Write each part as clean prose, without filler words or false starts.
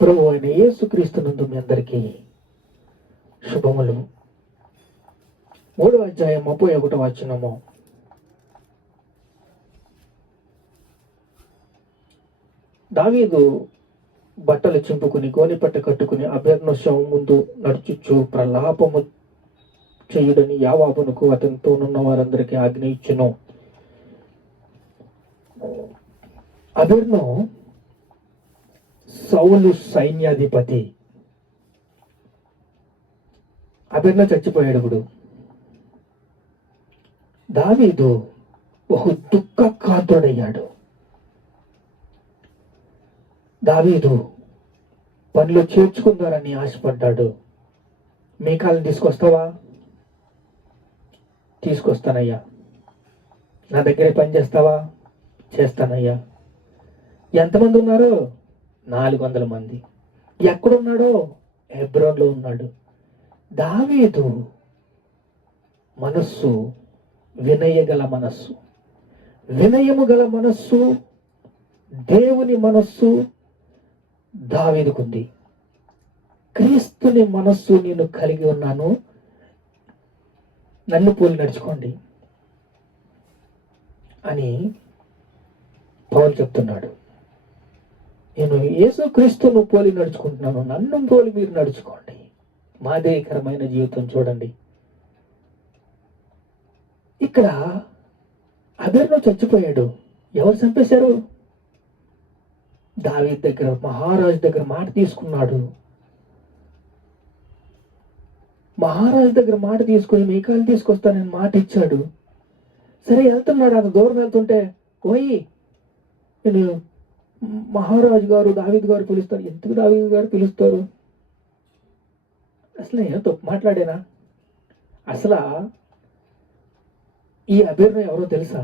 ప్రభువు అయిన యేసుక్రీస్తునందు మీ అందరికీ శుభములు. 3వ అధ్యాయం 31వ వచనము. దావీదు బట్టలు చింపుకుని గోనెపట్ట కట్టుకుని అబేర్ను శవం ముందు నడుచుచు ప్రలాపము చేయుడని యావాబునకు అతనితోనున్న వారందరికీ ఆజ్ఞ ఇచ్చెను. అబేర్ను సౌలు సైన్యాధిపతి. అబేర్ను చచ్చిపోయాడు. ఇప్పుడు దావీదు బహు దుఃఖకాతుడయ్యాడు. దావీదు పనిలో చేర్చుకుందారని ఆశపడ్డాడు. మీకాలను తీసుకొస్తావా? తీసుకొస్తానయ్యా. నా దగ్గరే పని చేస్తావా? చేస్తానయ్యా. ఎంతమంది ఉన్నారు? 400 మంది. ఎక్కడున్నాడో? హెబ్రోన్లో ఉన్నాడు. దావీదు మనస్సు వినయగల మనస్సు, వినయము గల మనస్సు, దేవుని మనస్సు దావీదుకుంది. క్రీస్తుని మనస్సు నేను కలిగి ఉన్నాను, నన్ను పోలి నడుచుకోండి అని పౌలు చెప్తున్నాడు. నేను యేసుక్రీస్తును పోలి నడుచుకుంటున్నాను, నన్ను పోలి మీరు నడుచుకోండి. మాదిరికరమైన జీవితం చూడండి. ఇక్కడ అబేర్ను చచ్చిపోయాడు. ఎవరు చంపేశారు? దావీదు దగ్గర, మహారాజు దగ్గర మాట తీసుకున్నాడు. మహారాజు దగ్గర మాట తీసుకుని మీకాలు తీసుకొస్తానని మాట ఇచ్చాడు. సరే వెళ్తున్నాడు. అంత దూరం వెళ్తుంటే పోయి నేను మహారాజు గారు దావీదు గారు పిలుస్తారు. ఎందుకు దావీదు గారు పిలుస్తారు? అసలు నేను తప్పు మాట్లాడేనా? అసలు ఈ అబేర్ను ఎవరో తెలుసా?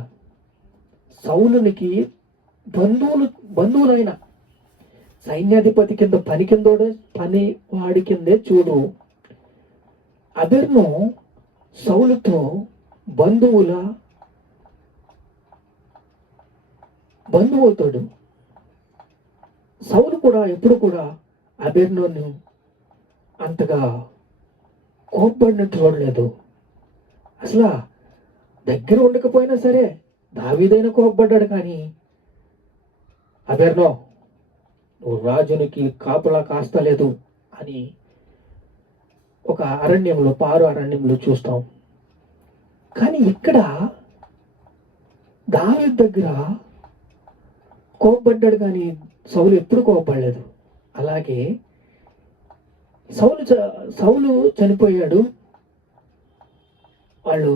సౌలునికి బంధువులైన సైన్యాధిపతి కింద పని వాడి కిందే చూడు. అబేర్ను సౌలుతో బంధువుతాడు. సౌలు కూడా ఎప్పుడు కూడా అబేర్ను అంతగా కోప్పడినట్టు చూడలేదు. అసలు దగ్గర ఉండకపోయినా సరే దావీదైనా కోప్పడ్డాడు. కానీ అబేర్నో, నువ్వు రాజునికి కాపలా కాస్తలేదు అని ఒక అరణ్యంలో, పారు అరణ్యంలో చూస్తాం. కానీ ఇక్కడ దావీదు దగ్గర కోప్పడ్డాడు, కానీ సౌలు ఎప్పుడు కోప్పడలేదు. అలాగే సౌలు చనిపోయాడు. వాళ్ళు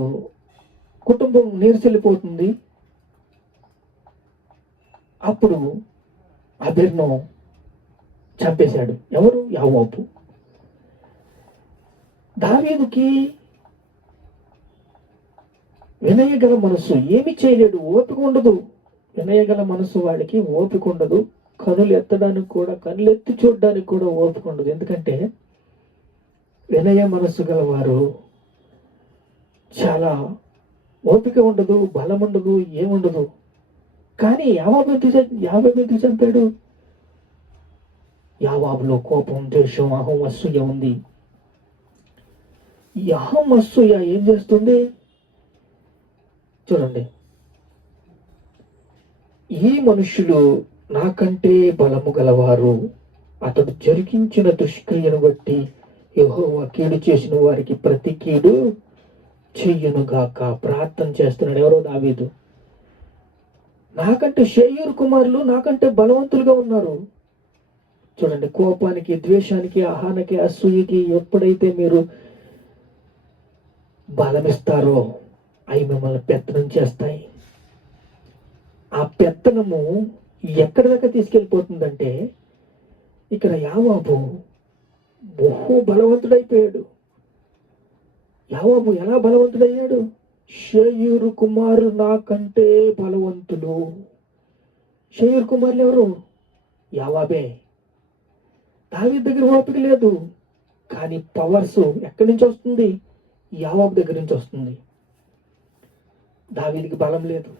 కుటుంబం నీరుచెల్లిపోతుంది. అప్పుడు అబేర్ను చంపేశాడు. ఎవరు? యావాబు. దావీదుకి వినయగల మనస్సు, ఏమి చేయలేడు, ఓపిక ఉండదు. వినయగల మనస్సు వాడికి ఓపిక ఉండదు. కనులు ఎత్తడానికి కూడా, కనులు ఎత్తి చూడడానికి కూడా ఓపిక ఉండదు. ఎందుకంటే వినయ మనస్సు గల వారు చాలా ఓపిక ఉండదు, బలం ఉండదు, ఏముండదు. కానీ యావాబు ఎందుకు చంపాడు? యావాబులో కోపం, ద్వేషం, అహం, అసూయ ఉంది. ఈ అహం, అసూయ ఏం చేస్తుంది చూడండి. ఈ మనుషులు నాకంటే బలము గలవారు, అతడు జరిగించిన దుష్క్రియను బట్టి యెహోవా కీడు చేసిన వారికి ప్రతి కీడు చెయ్యునుగాక. ప్రార్థన చేస్తున్నాడు. ఎవరో? దావీదు. నాకంటే షేయూరు కుమారులు నాకంటే బలవంతులుగా ఉన్నారు. చూడండి, కోపానికి, ద్వేషానికి, అహానికి, అసూయకి ఎప్పుడైతే మీరు బలమిస్తారో అవి మిమ్మల్ని పెత్తనం చేస్తాయి. ఆ పెత్తనము ఎక్కడి దాకా తీసుకెళ్ళిపోతుందంటే, ఇక్కడ యావాబు బహు బలవంతుడైపోయాడు. యావాబు ఎలా బలవంతుడయ్యాడు? షేయూరు కుమారు నాకంటే బలవంతులు. షేయూరు కుమారులు ఎవరు? యావాబే. దావీదు దగ్గర ఓపిక లేదు, కానీ పవర్స్ ఎక్కడి నుంచి వస్తుంది? యావాబు దగ్గర నుంచి వస్తుంది. దావీదుకి బలం లేదు.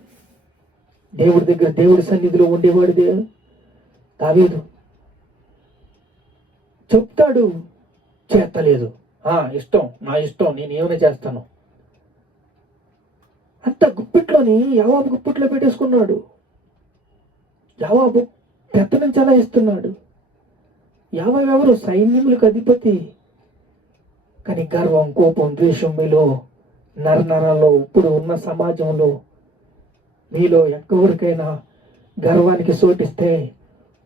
దేవుడి దగ్గర, దేవుడి సన్నిధిలో ఉండేవాడిదే దావీదు. చెప్తాడు, చేస్తలేదు. ఇష్టం, నా ఇష్టం, నేను ఏమైనా చేస్తాను. అంత గుప్పిట్లోని యావాబు గుప్పిట్లో పెట్టేసుకున్నాడు. యావాబు పెత్తనం చెలాయిస్తున్నాడు. యావాబు ఎవరు? సైన్యములకు అధిపతి. కానీ గర్వం, కోపం, ద్వేషం మీలో నరనరాల్లో ఇప్పుడు ఉన్న సమాజంలో మీలో ఎవరికైనా గర్వానికి సోటిస్తే,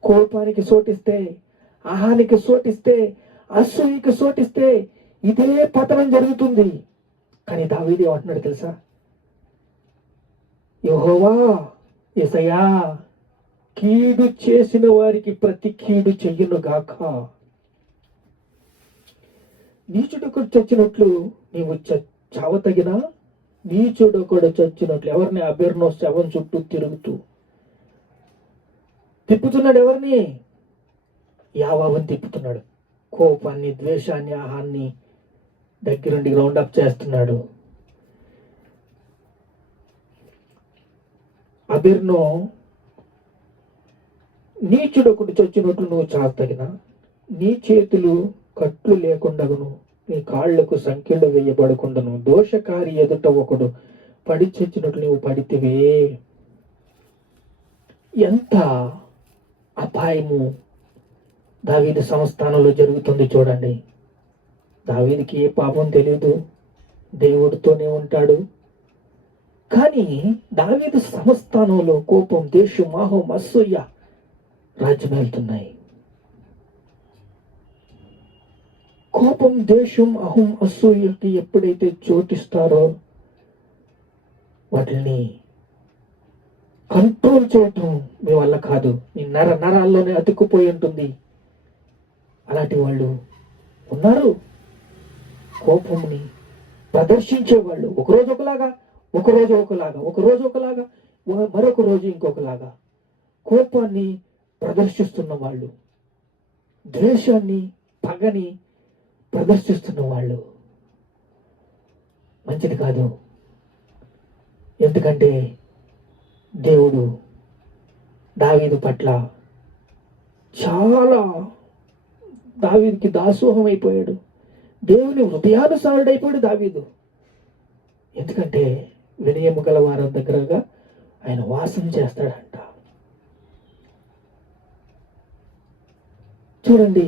కోపానికి సోటిస్తే, అహానికి సోటిస్తే, అసూయకి సోటిస్తే ఇదే పతనం జరుగుతుంది. కానీ దావీదు ఏమంటున్నాడు తెలుసా? యెహోవా, యేసయ్యా, కీడు చేసిన వారికి ప్రతి కీడు చెయ్యును గాక. నీచుడొకడు చచ్చినట్లు నీవు చావతగినా, నీచుడొకడు చచ్చినట్లు. ఎవరిని? అబెర్నో శవం చుట్టూ తిప్పుతున్నాడు. ఎవరిని? యావాబుని తిప్పుతున్నాడు. కోపాన్ని, ద్వేషాన్ని, ఆహాన్ని దగ్గరుండి రౌండప్ చేస్తున్నాడు. అబెర్నో, నీచుడొకడు చచ్చినట్లు నువ్వు చావతగినా, నీ చేతులు కట్లు లేకుండాను, నీ కాళ్లకు సంఖ్యలు వేయబడకుండాను, దోషకారి ఎదుట ఒకడు పడి చచ్చినట్లు నువ్వు పడితివే. ఎంత అపాయము దావీదు సంస్థానంలో జరుగుతుంది చూడండి. దావీదుకి ఏ పాపం తెలియదు, దేవుడితోనే ఉంటాడు. కానీ దావీదు సంస్థానంలో కోపం, ద్వేషం, మోహం, అసూయ రాజ్యమేలుతున్నాయి. కోపం, ద్వేషం, అహం, అసూయకి ఎప్పుడైతే చోటిస్తారో వాటిని కంట్రోల్ చేయటం మీ వల్ల కాదు. మీ నరాల్లోనే అతుక్కుపోయి ఉంటుంది. అలాంటి వాళ్ళు ఉన్నారు. కోపంని ప్రదర్శించే వాళ్ళు ఒకరోజు ఒకలాగా, మరొక రోజు ఇంకొకలాగా కోపాన్ని ప్రదర్శిస్తున్న వాళ్ళు, ద్వేషాన్ని, పగని ప్రదర్శిస్తున్న వాళ్ళు మంచిది కాదు. ఎందుకంటే దేవుడు దావీదు పట్ల చాలా, దావీదుకి దాసోహం అయిపోయాడు. దేవుని హృదయానుసారుడైపోయాడు దావీదు. ఎందుకంటే వినయము గల వారి దగ్గరగా ఆయన వాసం చేస్తాడంట. చూడండి,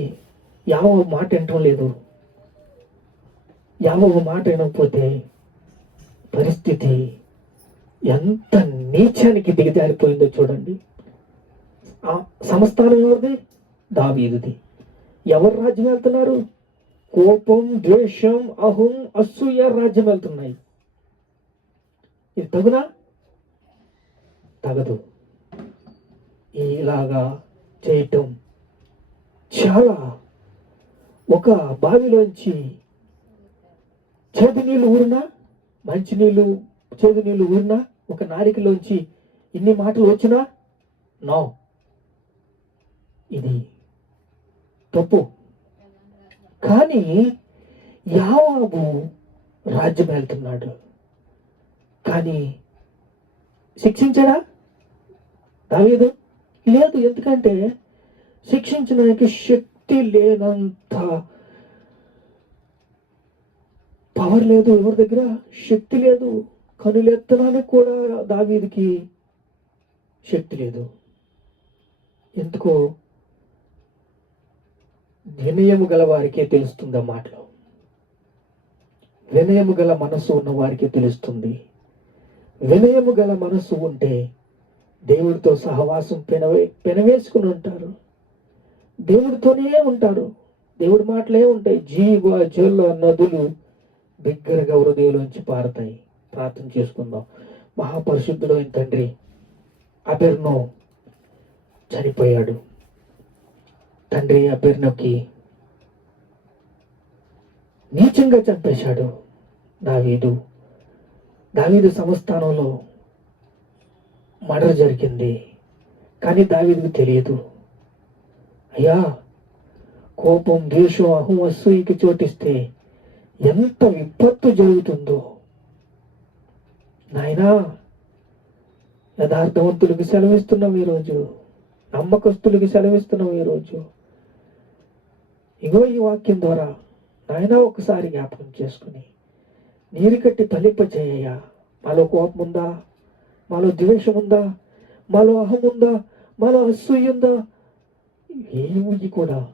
యావోబు మాట వినటం లేదు. యావోబు మాట వినకపోతే పరిస్థితి ఎంత నీచానికి దిగజారిపోయిందో చూడండి. ఆ సంస్థానం ఎవరిది? దావీదుది. ఎవరు రాజ్యం వెళ్తున్నారు? కోపం, ద్వేషం, అహం, అసూయ రాజ్యం వెళ్తున్నాయి. ఇది తగునా? తగదు. ఇలాగా చేయటం చాలా, ఒక బావిలోంచి చేదు నీళ్ళు ఊరినా, మంచి నీళ్ళు, చేదు నీళ్ళు ఊరినా, ఒక నారికలోంచి ఇన్ని మాటలు వచ్చినా నో, ఇది తప్పు. కానీ యావాబు రాజ్యం వెళ్తున్నాడు. కానీ శిక్షించడా దావీదు? లేదు. ఎందుకంటే శిక్షించడానికి శక్తి లేనంత పవర్ లేదు. ఎవరి దగ్గర శక్తి లేదు. కనులెత్తడానికి కూడా దావీదుకి శక్తి లేదు. ఎందుకో వినయము గల వారికే తెలుస్తుంది ఆ మాటలో. వినయము గల మనసు ఉన్న వారికే తెలుస్తుంది. వినయము గల మనసు ఉంటే దేవుడితో సహవాసం పెనవేసుకుని ఉంటారు. దేవుడితోనే ఉంటారు. దేవుడి మాటలే ఉంటాయి. జీవ జల నదులు బిగ్గరగా హృదయంలోంచి పారుతాయి. ప్రార్థన చేసుకుందాం. మహాపరిశుద్ధుడైన తండ్రి, అబెర్నో చనిపోయాడు. తండ్రి, అబెర్నోకి నీచంగా చంపేశాడు దావీదు సంస్థానంలో మర్డర్ జరిగింది. కానీ దావీదుకు తెలియదు. అయ్యా, కోపం, ద్వేషం, అహం, అసూయకి చోటిస్తే ఎంత విపత్తు జరుగుతుందో. నాయనా, యథార్థవంతులకు సెలవిస్తున్నాం ఈరోజు, నమ్మకస్తులకి సెలవిస్తున్నాం ఈరోజు. ఇగో ఈ వాక్యం ద్వారా నాయన ఒకసారి జ్ఞాపకం చేసుకుని నీరు కట్టి ఫలింపచేయ్యా. మాలో కోపం ఉందా, మాలో ద్వేషం ఉందా, మాలో అహం ఉందా, మాలో అసూయ ఉందా, ఏమి కూడా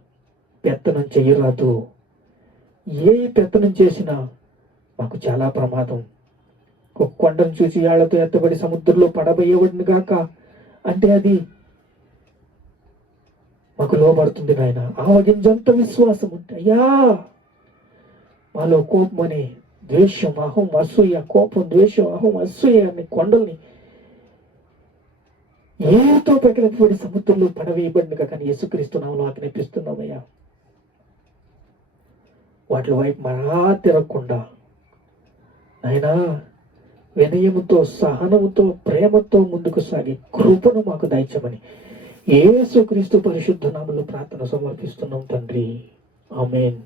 పెత్తనం చేయరాదు. ఏ పెత్తనం చేసినా మాకు చాలా ప్రమాదం. ఒక కొండను చూసి ఏళ్లతో ఎత్తబడి సముద్రంలో పడబోయేవాడిని గాక అంటే అది మాకు లోబడుతుంది నాయన. ఆవగింజంత విశ్వాసం ఉంటే అయ్యా మాలో కోపం అనే ద్వేషం, అహం, అసూయ, కోపం, ద్వేషం, అహం, అసూయ అనే కొండల్ని ఏతో పెకలింపబడి సముద్రంలో పడవేయబడిన కానీ యేసుక్రీస్తు నామములో ఆజ్ఞాపిస్తున్నామయ్యా. వాటి వైపు మరా తిరగకుండా నాయనా వినయముతో, సహనముతో, ప్రేమతో ముందుకు సాగి కృపను మాకు దయచేయమని యేసుక్రీస్తు పరిశుద్ధ నామములో ప్రార్థన సమర్పిస్తున్నాం తండ్రి. ఆమేన్.